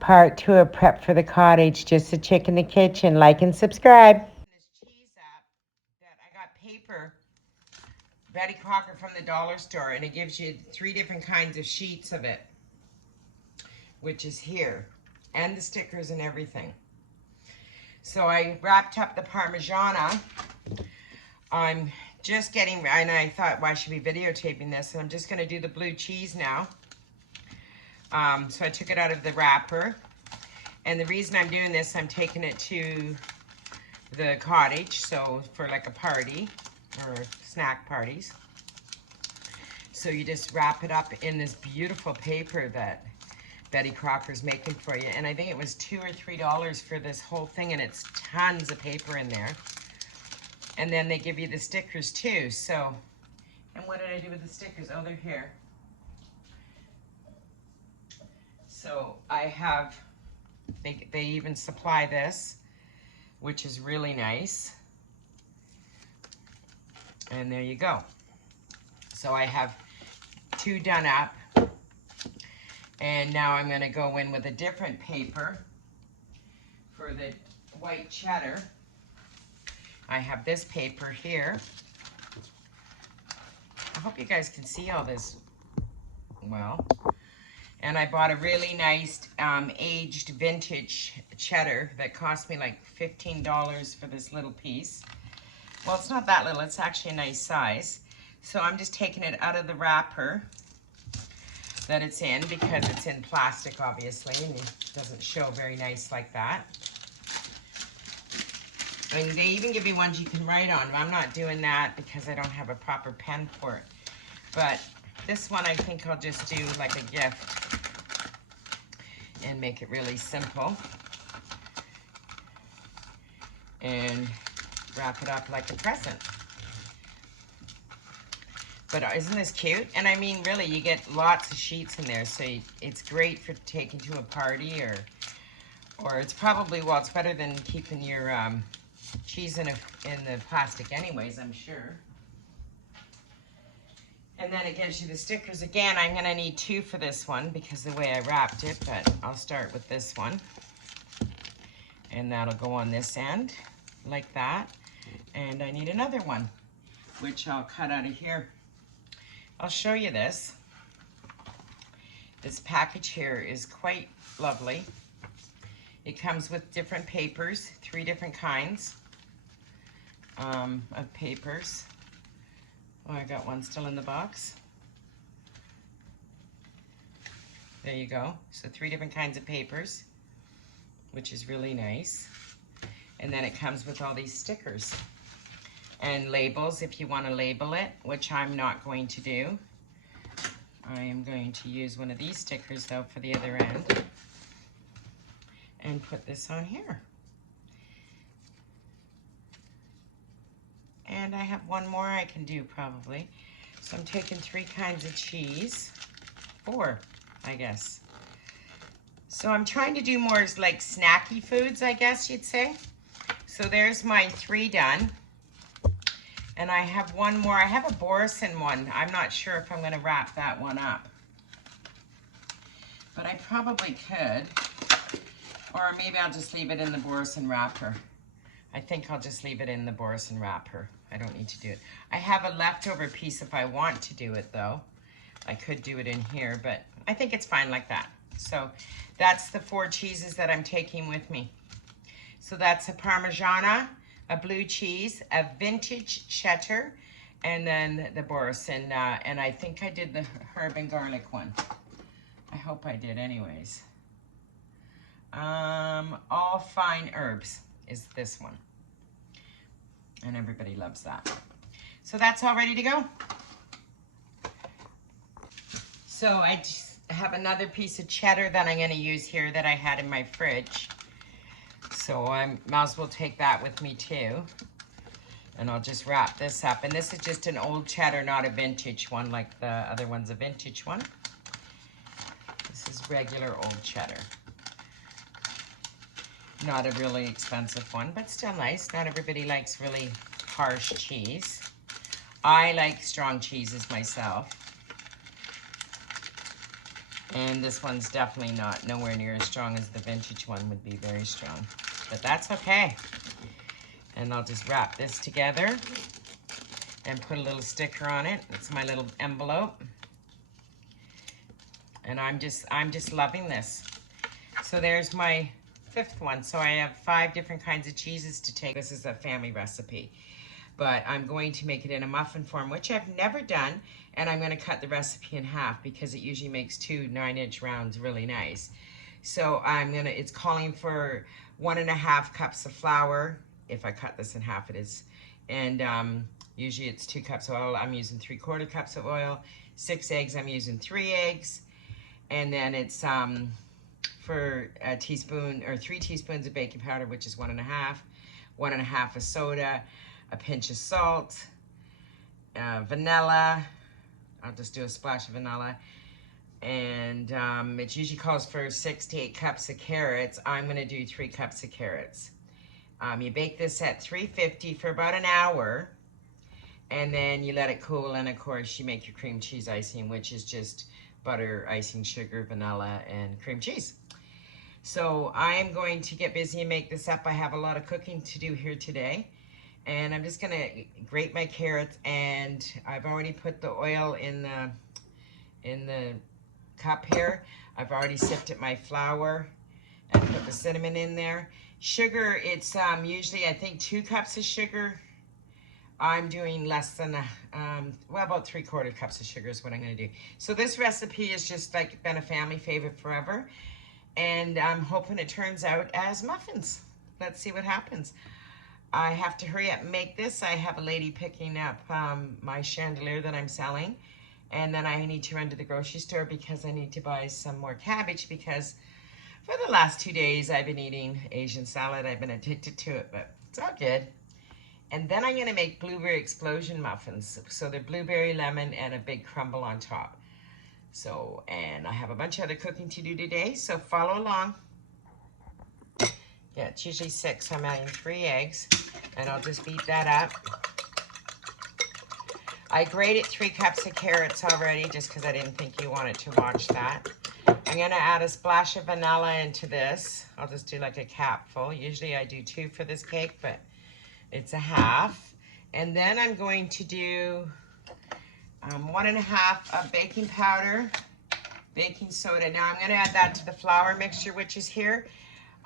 part 2 of prep for the cottage. Just a chick in the kitchen. Like and subscribe. This cheese up that I got paper, Betty Crocker from the dollar store, and it gives you 3 different kinds of sheets of it, which is here, and the stickers and everything. So I wrapped up the Parmigiana. I'm just getting, and I thought, why should we videotaping this? And I'm just going to do the blue cheese now. So I took it out of the wrapper. And the reason I'm doing this, I'm taking it to the cottage, so for like a party or snack parties. So you just wrap it up in this beautiful paper that Betty Crocker's making for you. And I think it was $2 or $3 for this whole thing, and it's tons of paper in there. And then they give you the stickers too. So, and what did I do with the stickers? Oh, they're here. So I have, they even supply this, which is really nice. And there you go. So I have 2 done up. And now I'm gonna go in with a different paper for the white cheddar. I have this paper here. I hope you guys can see all this well. And I bought a really nice aged vintage cheddar that cost me like $15 for this little piece. Well, it's not that little, it's actually a nice size. So I'm just taking it out of the wrapper that it's in, because it's in plastic, obviously, and it doesn't show very nice like that. And they even give you ones you can write on. I'm not doing that because I don't have a proper pen for it. But this one I think I'll just do like a gift and make it really simple. And wrap it up like a present. But isn't this cute? And I mean, really, you get lots of sheets in there, so it's great for taking to a party, or it's probably, well, it's better than keeping your cheese in the plastic anyways, I'm sure. And then it gives you the stickers. Again, I'm gonna need 2 for this one because the way I wrapped it, but I'll start with this one. And that'll go on this end, like that. And I need another one, which I'll cut out of here. I'll show you this. This package here is quite lovely. It comes with different papers, 3 different kinds of papers. Oh, I got one still in the box. There you go. So 3 different kinds of papers, which is really nice. And then it comes with all these stickers and labels if you want to label it, which I'm not going to do. I am going to use one of these stickers though for the other end and put this on here. And I have one more I can do probably. So I'm taking 3 kinds of cheese, 4, I guess. So I'm trying to do more like snacky foods, I guess you'd say. So there's my 3 done. And I have one more. I have a Borison one. I'm not sure if I'm going to wrap that one up. But I probably could. Or maybe I'll just leave it in the Borison wrapper. I think I'll just leave it in the Borison wrapper. I don't need to do it. I have a leftover piece if I want to do it though. I could do it in here, but I think it's fine like that. So that's the 4 cheeses that I'm taking with me. So that's a Parmigiana, a blue cheese, a vintage cheddar, and then the Borison. And I think I did the herb and garlic one. I hope I did anyways. All fine herbs is this one. And everybody loves that. So that's all ready to go. So I just have another piece of cheddar that I'm going to use here that I had in my fridge. So I might as well take that with me too. And I'll just wrap this up. And this is just an old cheddar, not a vintage one like the other one's a vintage one. This is regular old cheddar. Not a really expensive one, but still nice. Not everybody likes really harsh cheese. I like strong cheeses myself. And this one's definitely not nowhere near as strong as the vintage one would be, very strong. But that's okay. And I'll just wrap this together and put a little sticker on it. It's my little envelope. And I'm just loving this. So there's my 5th one. So I have 5 different kinds of cheeses to take. This is a family recipe. But I'm going to make it in a muffin form, which I've never done. And I'm gonna cut the recipe in half because it usually makes 2 9-inch rounds really nice. So it's calling for 1.5 cups of flour. If I cut this in half, it is. And usually it's 2 cups of oil. I'm using 3/4 cups of oil. 6 eggs, I'm using 3 eggs. And then it's for a teaspoon or 3 teaspoons of baking powder, which is 1.5. 1.5 of soda, a pinch of salt, vanilla. I'll just do a splash of vanilla. And it usually calls for 6 to 8 cups of carrots. I'm gonna do 3 cups of carrots. You bake this at 350 for about an hour, and then you let it cool, and of course you make your cream cheese icing, which is just butter, icing, sugar, vanilla, and cream cheese. So I'm going to get busy and make this up. I have a lot of cooking to do here today. And I'm just gonna grate my carrots, and I've already put the oil in the cup here. I've already sifted my flour and put the cinnamon in there. Sugar, it's usually I think 2 cups of sugar. I'm doing less than about 3/4 cups of sugar is what I'm gonna do. So this recipe is just like been a family favorite forever, and I'm hoping it turns out as muffins. Let's see what happens. I have to hurry up and make this. I have a lady picking up my chandelier that I'm selling. And then I need to run to the grocery store because I need to buy some more cabbage, because for the last 2 days I've been eating Asian salad. I've been addicted to it, but it's all good. And then I'm gonna make blueberry explosion muffins. So they're blueberry, lemon, and a big crumble on top. So, and I have a bunch of other cooking to do today, so follow along. Yeah, it's usually 6, so I'm adding 3 eggs, and I'll just beat that up. I grated 3 cups of carrots already, just because I didn't think you wanted to watch that. I'm gonna add a splash of vanilla into this. I'll just do like a capful. Usually I do 2 for this cake, but it's a half. And then I'm going to do 1.5 of baking powder, baking soda. Now I'm gonna add that to the flour mixture, which is here.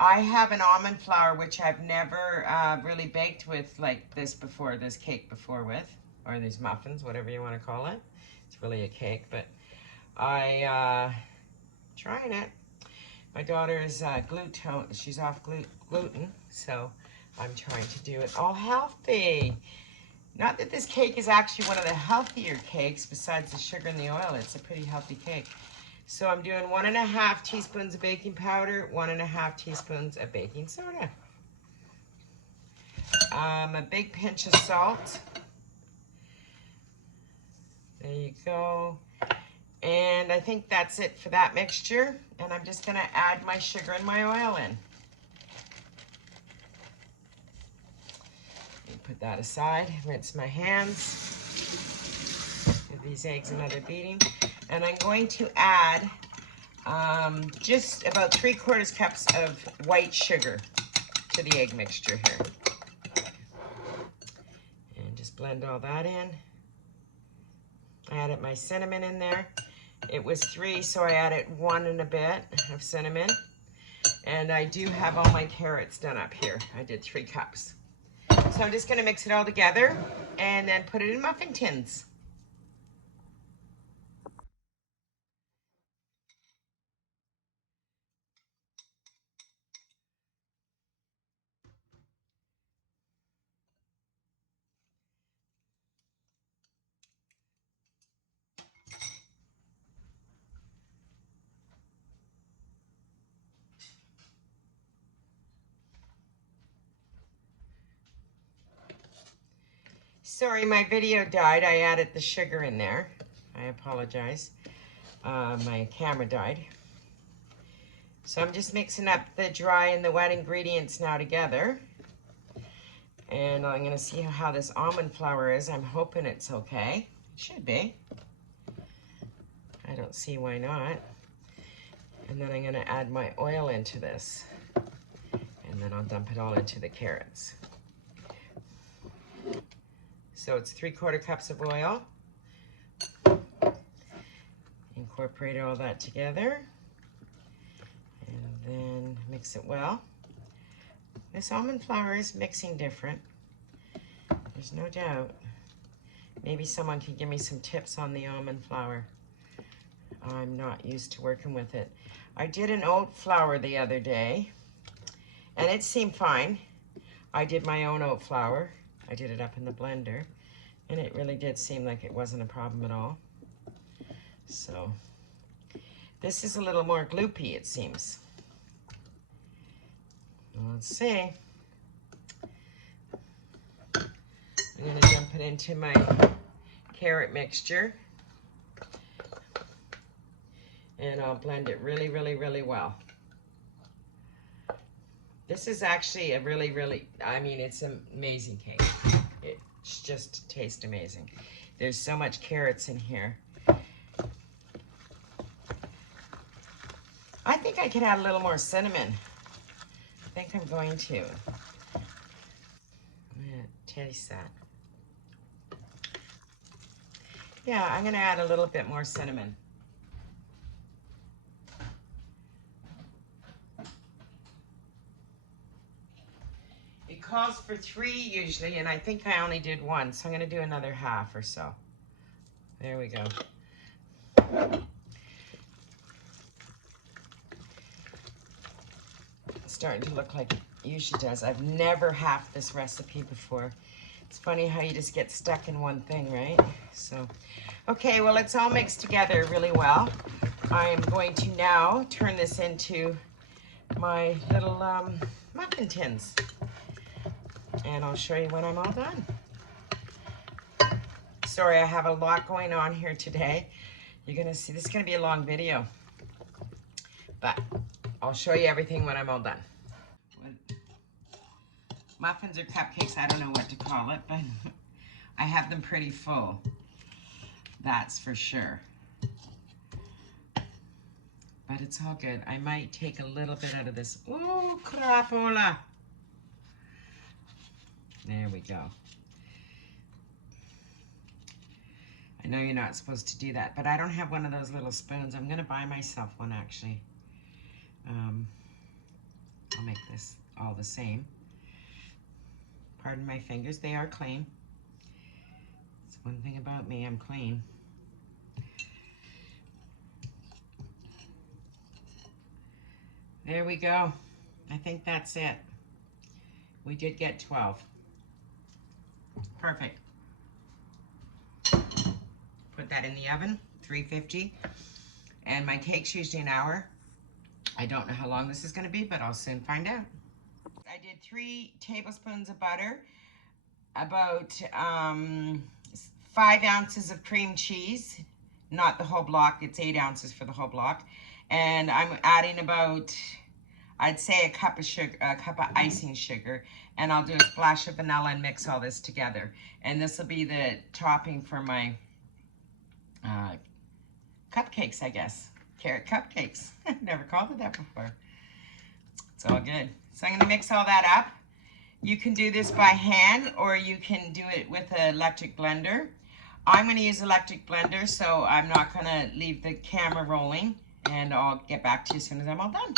I have an almond flour, which I've never really baked with like this before, this cake before with, or these muffins, whatever you want to call it. It's really a cake, but trying it. My daughter is she's off gluten, so I'm trying to do it all healthy. Not that this cake is actually one of the healthier cakes besides the sugar and the oil. It's a pretty healthy cake. So I'm doing 1.5 teaspoons of baking powder, 1.5 teaspoons of baking soda. A big pinch of salt. There you go. And I think that's it for that mixture. And I'm just gonna add my sugar and my oil in. Put that aside, rinse my hands. Give these eggs another beating. And I'm going to add just about 3/4 cups of white sugar to the egg mixture here. And just blend all that in. I added my cinnamon in there. It was 3, so I added 1 and a bit of cinnamon. And I do have all my carrots done up here. I did 3 cups. So I'm just gonna mix it all together and then put it in muffin tins. Sorry, my video died. I added the sugar in there. I apologize. My camera died. So I'm just mixing up the dry and the wet ingredients now together. And I'm gonna see how this almond flour is. I'm hoping it's okay. It should be. I don't see why not. And then I'm gonna add my oil into this. And then I'll dump it all into the carrots. So it's 3/4 cups of oil. Incorporate all that together. And then mix it well. This almond flour is mixing different. There's no doubt. Maybe someone can give me some tips on the almond flour. I'm not used to working with it. I did an oat flour the other day, and it seemed fine. I did my own oat flour. I did it up in the blender, and it really did seem like it wasn't a problem at all. So this is a little more gloopy, it seems. Let's see. I'm going to dump it into my carrot mixture. And I'll blend it really, really, really well. This is actually a really, really, I mean, it's an amazing cake. It just tastes amazing. There's so much carrots in here. I think I could add a little more cinnamon. I think I'm going to. I'm gonna taste that. Yeah, I'm gonna add a little bit more cinnamon. It calls for 3 usually, and I think I only did 1, so I'm gonna do another half or so. There we go. It's starting to look like it usually does. I've never halved this recipe before. It's funny how you just get stuck in one thing, right? So, okay, well, it's all mixed together really well. I am going to now turn this into my little muffin tins. And I'll show you when I'm all done. Sorry, I have a lot going on here today. You're gonna see, this is gonna be a long video. But I'll show you everything when I'm all done. Muffins or cupcakes, I don't know what to call it, but I have them pretty full. That's for sure. But it's all good. I might take a little bit out of this. Ooh, crapola. There we go. I know you're not supposed to do that, but I don't have one of those little spoons. I'm gonna buy myself one actually. I'll make this all the same. Pardon my fingers, they are clean. It's one thing about me, I'm clean. There we go. I think that's it. We did get 12. Perfect. Put that in the oven, 350. And my cake's usually an hour. I don't know how long this is gonna be, but I'll soon find out. I did 3 tablespoons of butter, about 5 ounces of cream cheese, not the whole block, it's 8 ounces for the whole block. And I'm adding about, I'd say a cup of sugar, a cup of icing sugar, and I'll do a splash of vanilla and mix all this together. And this will be the topping for my cupcakes, I guess. Carrot cupcakes. I've never called it that before. It's all good. So I'm gonna mix all that up. You can do this by hand or you can do it with an electric blender. I'm gonna use electric blender, so I'm not gonna leave the camera rolling, and I'll get back to you as soon as I'm all done.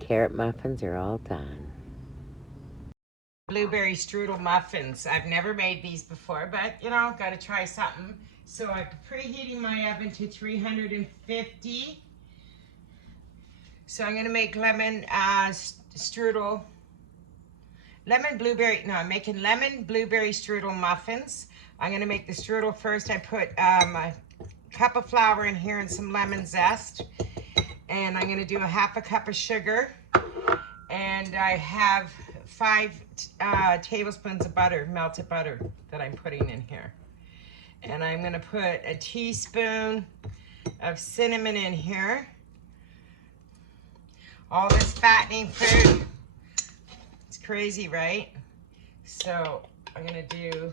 Carrot muffins are all done. Blueberry strudel muffins. I've never made these before, but you know, gotta try something. So I'm preheating my oven to 350. So I'm gonna make lemon strudel, lemon blueberry, no, I'm making lemon blueberry strudel muffins. I'm gonna make the strudel first. I put a cup of flour in here and some lemon zest. And I'm gonna do a half a cup of sugar. And I have 5 tablespoons of butter, melted butter, that I'm putting in here. And I'm gonna put a teaspoon of cinnamon in here. All this fattening food. It's crazy, right? So I'm gonna do,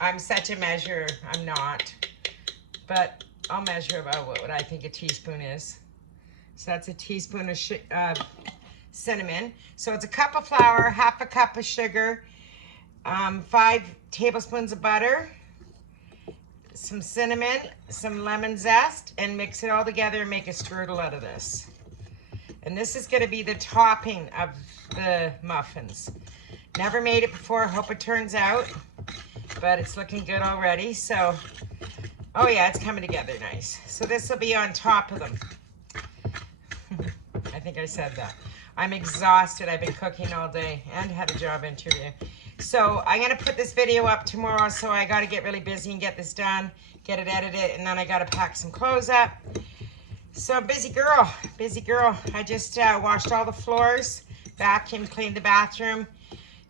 I'm such a measurer, I'm not. But I'll measure about what I think a teaspoon is. So that's a teaspoon of cinnamon. So it's a cup of flour, half a cup of sugar, 5 tablespoons of butter, some cinnamon, some lemon zest, and mix it all together and make a strudel out of this. And this is going to be the topping of the muffins. Never made it before. Hope it turns out. But it's looking good already. So, oh yeah, it's coming together nice. So this will be on top of them. I think I said that. I'm exhausted. I've been cooking all day and had a job interview. So I'm going to put this video up tomorrow. So I got to get really busy and get this done, get it edited, and then I got to pack some clothes up. So busy girl, busy girl. I just washed all the floors, vacuumed, cleaned the bathroom,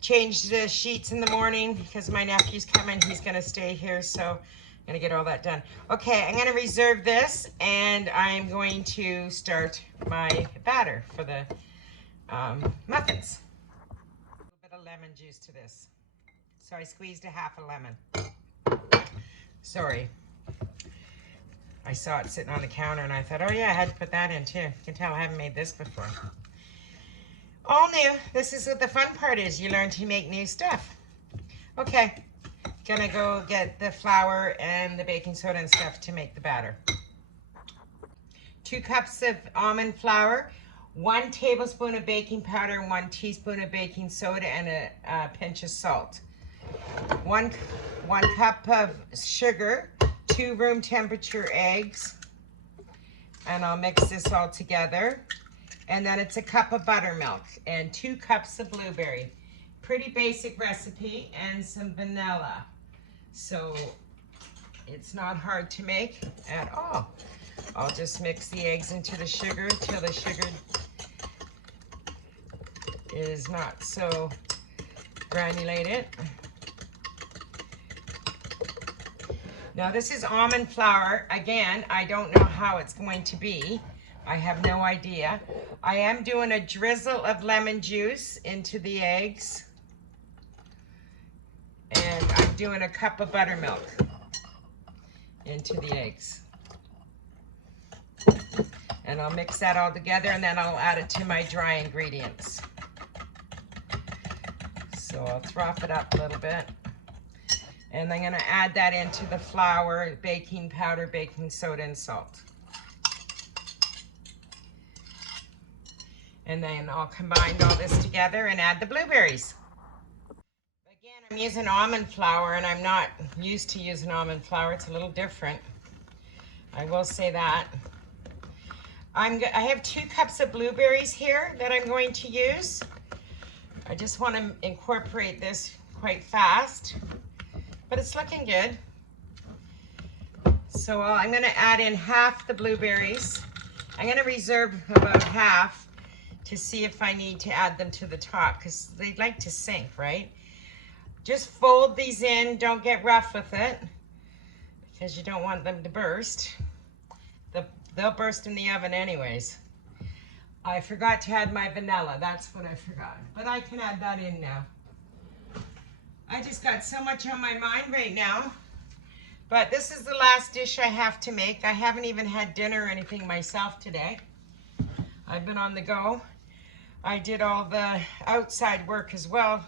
changed the sheets in the morning because my nephew's coming. He's going to stay here, so I'm going to get all that done. Okay, I'm going to reserve this, and I'm going to start my batter for the muffins. A little bit of lemon juice to this. So I squeezed a half a lemon. Sorry. I saw it sitting on the counter and I thought, oh yeah, I had to put that in too. You can tell I haven't made this before. All new. This is what the fun part is. You learn to make new stuff. Okay. Gonna go get the flour and the baking soda and stuff to make the batter. 2 cups of almond flour, 1 tablespoon of baking powder, 1 teaspoon of baking soda, and a pinch of salt. 1 cup of sugar, 2 room temperature eggs, and I'll mix this all together. And then it's a cup of buttermilk and 2 cups of blueberry. Pretty basic recipe, and some vanilla. So it's not hard to make at all. I'll just mix the eggs into the sugar till the sugar is not so granulated. Now this is almond flour. Again, I don't know how it's going to be. I have no idea. I am doing a drizzle of lemon juice into the eggs. And I'm doing a cup of buttermilk into the eggs. And I'll mix that all together, and then I'll add it to my dry ingredients. So I'll froth it up a little bit. And I'm going to add that into the flour, baking powder, baking soda, and salt. And then I'll combine all this together and add the blueberries. Again, I'm using almond flour, and I'm not used to using almond flour. It's a little different. I will say that. I have 2 cups of blueberries here that I'm going to use. I just want to incorporate this quite fast. But it's looking good. So I'm going to add in half the blueberries. I'm going to reserve about half to see if I need to add them to the top, because they like to sink, right? Just fold these in. Don't get rough with it, because you don't want them to burst. They'll burst in the oven anyways. I forgot to add my vanilla. That's what I forgot. But I can add that in now. I just got so much on my mind right now. But this is the last dish I have to make. I haven't even had dinner or anything myself today. I've been on the go. I did all the outside work as well,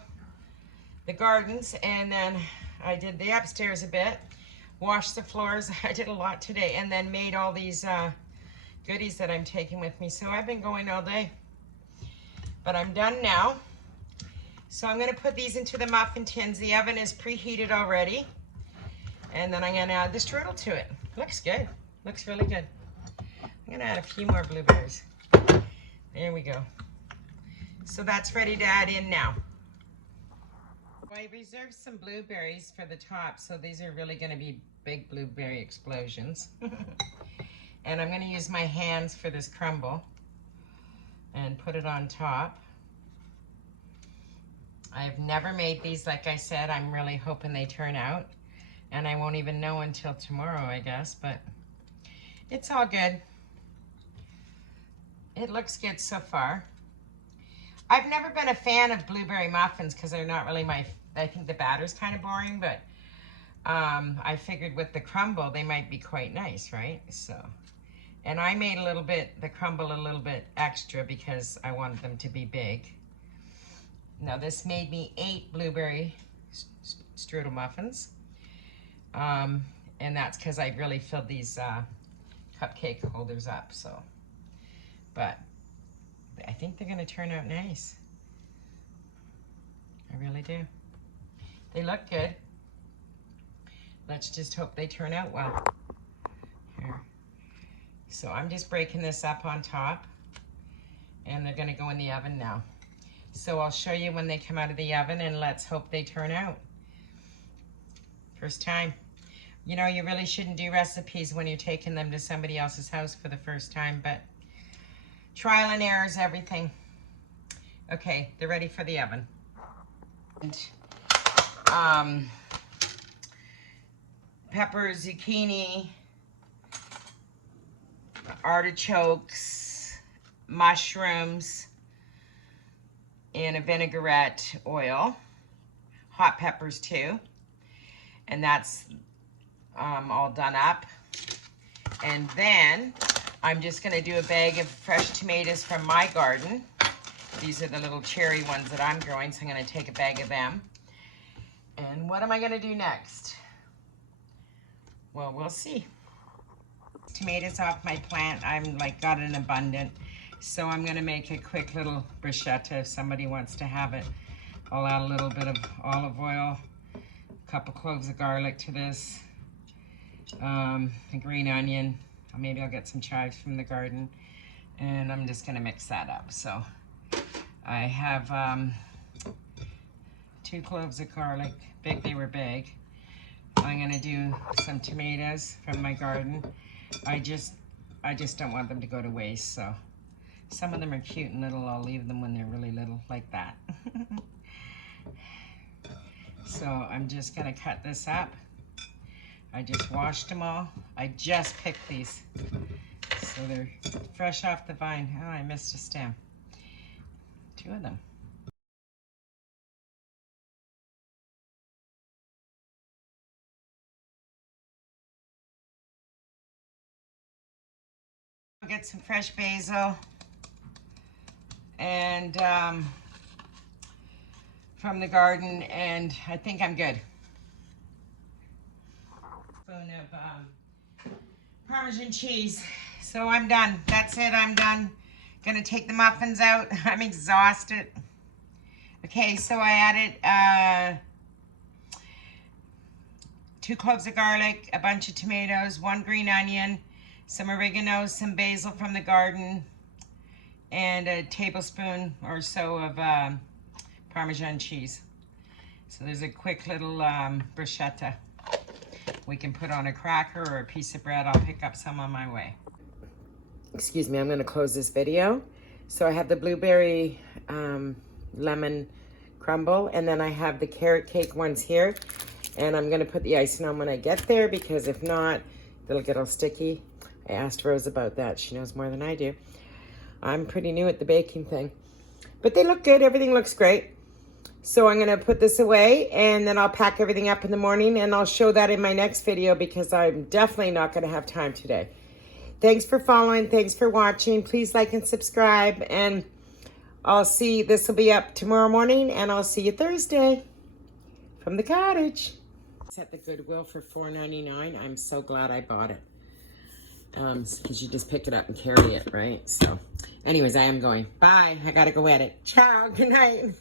the gardens, and then I did the upstairs a bit, washed the floors. I did a lot today, and then made all these goodies that I'm taking with me. So I've been going all day. But I'm done now. So I'm going to put these into the muffin tins. The oven is preheated already. And then I'm going to add the strudel to it. Looks good. Looks really good. I'm going to add a few more blueberries. There we go. So that's ready to add in now. I reserved some blueberries for the top, so these are really going to be big blueberry explosions. And I'm going to use my hands for this crumble and put it on top. I've never made these, like I said. I'm really hoping they turn out. And I won't even know until tomorrow, I guess, but it's all good. It looks good so far. I've never been a fan of blueberry muffins because they're not really I think the batter's kind of boring, but I figured with the crumble, they might be quite nice, right? So, and I made the crumble a little bit extra because I wanted them to be big. Now this made me 8 blueberry strudel muffins. And that's because I really filled these cupcake holders up, so. But I think they're gonna turn out nice. I really do. They look good. Let's just hope they turn out well. Here. So I'm just breaking this up on top, and they're gonna go in the oven now. So I'll show you when they come out of the oven, and let's hope they turn out. First time. You know, you really shouldn't do recipes when you're taking them to somebody else's house for the first time, but trial and error is everything. Okay, they're ready for the oven. And, peppers, zucchini, artichokes, mushrooms in a vinaigrette oil, hot peppers too, and that's all done up. And then I'm just gonna do a bag of fresh tomatoes from my garden. These are the little cherry ones that I'm growing, so I'm gonna take a bag of them. And what am I gonna do next? Well, we'll see. Tomatoes off my plant, I'm like got an abundant. So I'm gonna make a quick little bruschetta if somebody wants to have it. I'll add a little bit of olive oil, a couple cloves of garlic to this, a green onion. Maybe I'll get some chives from the garden, and I'm just gonna mix that up. So I have 2 cloves of garlic, they were big. I'm gonna do some tomatoes from my garden. I just don't want them to go to waste, so some of them are cute and little. I'll leave them when they're really little, like that. So I'm just gonna cut this up. I just washed them all. I just picked these, so they're fresh off the vine. Oh, I missed a stem. 2 of them. I'll get some fresh basil and from the garden, and I think I'm good. Spoon of Parmesan cheese. So I'm done. That's it, I'm done. Gonna take the muffins out. I'm exhausted. Okay, so I added 2 cloves of garlic, a bunch of tomatoes, 1 green onion, some oregano, some basil from the garden, and a tablespoon or so of Parmesan cheese. So there's a quick little bruschetta we can put on a cracker or a piece of bread. I'll pick up some on my way. Excuse me, I'm gonna close this video. So I have the blueberry lemon crumble, and then I have the carrot cake ones here. And I'm gonna put the icing on when I get there, because if not, it'll get all sticky. I asked Rose about that. She knows more than I do. I'm pretty new at the baking thing. But they look good, everything looks great. So I'm gonna put this away, and then I'll pack everything up in the morning, and I'll show that in my next video, because I'm definitely not gonna have time today. Thanks for following, thanks for watching. Please like and subscribe, and this will be up tomorrow morning, and I'll see you Thursday from the cottage. It's at the Goodwill for $4.99. I'm so glad I bought it. Because you just pick it up and carry it, right? So anyways, I am going. Bye. I gotta go edit. Ciao. Good night.